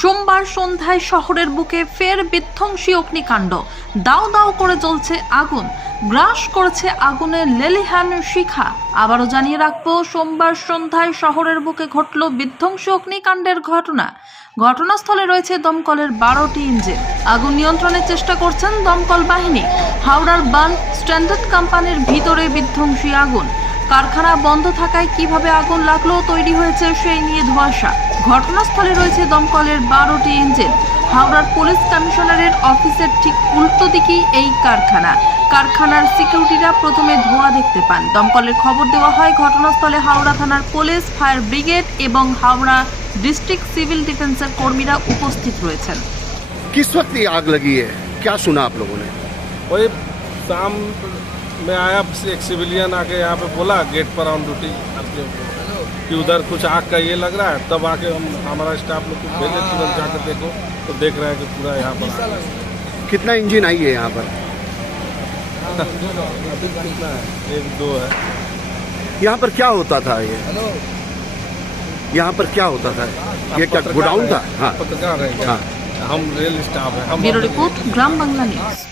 সোমবার সন্ধ্যায় শহরের বুকে ফের বিধ্বংসী অগ্নিকাণ্ড। দাও দাও করে জ্বলছে আগুন। গ্রাস করেছে আগুনের লেলিহান শিখা। আবারও জানিয়ে রাখব, সোমবার সন্ধ্যায় শহরের বুকে ঘটল বিধ্বংসী অগ্নিকাণ্ডের ঘটনা। ঘটনাস্থলে রয়েছে দমকলের বারোটি ইঞ্জিন। আগুন নিয়ন্ত্রণের চেষ্টা করছেন দমকল বাহিনী। হাওড়ার বান স্ট্যান্ডার্ড কোম্পানির ভিতরে বিধ্বংসী আগুন। কারখানা বন্ধ থাকায় কিভাবে আগুন লাগলো তৈরি হয়েছে সেই নিয়ে ধোঁয়াশা ঘটনাস্থলে রয়েছে দমকলের বারোটি ইঞ্জিন হাওড়ার পুলিশ কমিশনারের অফিসের ঠিক উল্টো দিকেই এই কারখানা কারখানার সিকিউরিটিরা প্রথমে ধোঁয়া দেখতে পান দমকলের খবর দেওয়া হয় ঘটনাস্থলে হাওড়া থানার পুলিশ ফায়ার ব্রিগেড এবং হাওড়া ডিস্ট্রিক্ট সিভিল ডিফেন্সের কর্মীরা উপস্থিত রয়েছেন किस वक्त ये आग लगी है क्या सुना आप लोगों ने वही शाम मैं आया एक सिविलियन आके यहाँ पे बोला गेट पर ऑन ड्यूटी कि उधर कुछ आग का ये लग रहा है तब आके हम हमारा स्टाफ लोग कुछ भेजे तुरंत जाकर देखो तो देख रहे हैं कि पूरा यहाँ पर कितना इंजन आई है यहाँ पर? एक दो है। यहाँ पर क्या होता था ये? यहाँ पर क्या होता था? ये क्या गोडाउन था? हाँ। पत्रकार है हाँ। हम रेल स्टाफ है bureau report Gram Bangla news.